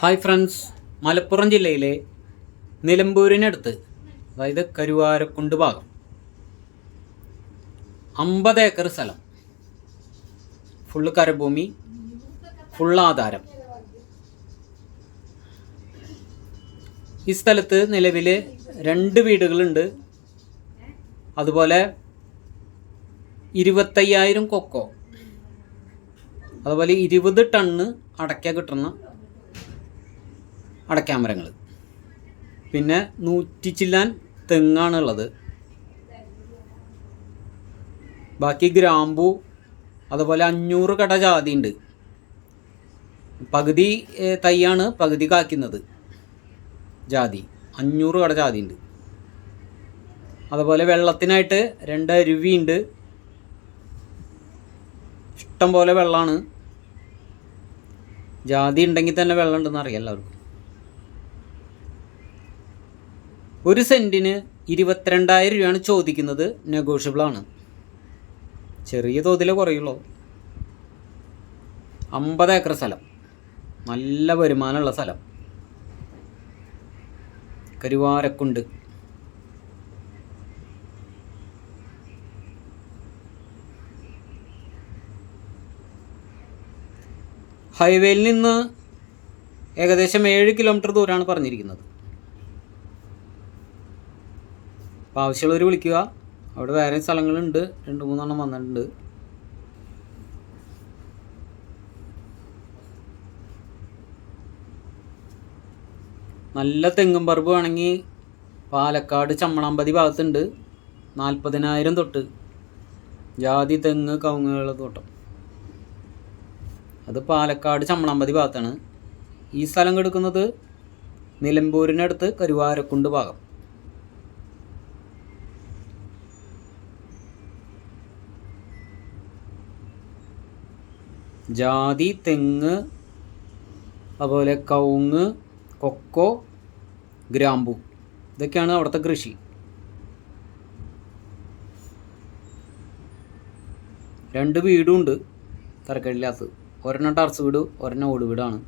Hi friends Malappuram ജില്ലയിലെ നിലമ്പൂരിനടുത്ത് അതായത് കരുവാരക്കുണ്ട് ഭാഗം. അമ്പത് ഏക്കർ സ്ഥലം. ഫുള്ള് കരഭൂമി ഫുൾ ആധാരം. ഈ സ്ഥലത്ത് നിലവിൽ രണ്ട് വീടുകളുണ്ട്. അതുപോലെ ഇരുപത്തയ്യായിരം കൊക്കോ. അതുപോലെ ഇരുപത് ടണ്ണ് അടയ്ക്ക കിട്ടുന്ന അടയ്ക്കാമരങ്ങൾ. പിന്നെ നൂറ്റി ചില്ലാൻ തെങ്ങാണുള്ളത്. ബാക്കി ഗ്രാമ്പു അതുപോലെ അഞ്ഞൂറ് കട ജാതി ഉണ്ട് പകുതി തൈയാണ് പകുതി കാക്കുന്നത് ജാതി അഞ്ഞൂറ് കട ജാതി ഉണ്ട് അതുപോലെ വെള്ളത്തിനായിട്ട് രണ്ട് അരുവിയുണ്ട്. ഇഷ്ടം പോലെ വെള്ളമാണ് ജാതി ഉണ്ടെങ്കിൽ തന്നെ വെള്ളം ഉണ്ടെന്ന് അറിയാം എല്ലാവർക്കും. ഒരു സെന്റിന് ഇരുപത്തിരണ്ടായിരം രൂപയാണ് ചോദിക്കുന്നത് നെഗോഷ്യബിൾ ആണ്. ചെറിയ തോതിലേ കുറയുള്ളൂ. അമ്പത് ഏക്കർ സ്ഥലം. നല്ല വരുമാനമുള്ള സ്ഥലം. കരുവാരക്കുണ്ട്. ഹൈവേയിൽ നിന്ന് ഏകദേശം ഏഴ് കിലോമീറ്റർ ദൂരമാണ് പറഞ്ഞിരിക്കുന്നത്. അപ്പോൾ ആവശ്യമുള്ളവർ വിളിക്കുക. അവിടെ വേറെ സ്ഥലങ്ങളുണ്ട്. രണ്ട് മൂന്നെണ്ണം വന്നിട്ടുണ്ട്. നല്ല തെങ്ങും പറമ്പ് വേണമെങ്കിൽ പാലക്കാട് ചമ്മണാമ്പതി ഭാഗത്തുണ്ട്. നാൽപ്പതിനായിരം തൊട്ട്. ജാതി തെങ്ങ് കവുങ്ങുകളുടെ തോട്ടം. അത് പാലക്കാട് ചമ്മണാമ്പതി ഭാഗത്താണ്. ഈ സ്ഥലം കിടക്കുന്നത് നിലമ്പൂരിനടുത്ത് കരുവാരക്കുണ്ട് ഭാഗം. ജാതി തെങ്ങ് അതുപോലെ കവുങ്ങ് കൊക്കോ ഗ്രാമ്പു. ഇതൊക്കെയാണ് അവിടുത്തെ കൃഷി. രണ്ട് വീടും ഉണ്ട് തരക്കേടില്ലാത്തത് ഒരെണ്ണം ടർസ് വീട് ഒരെണ്ണം ഓട് വീടാണ്.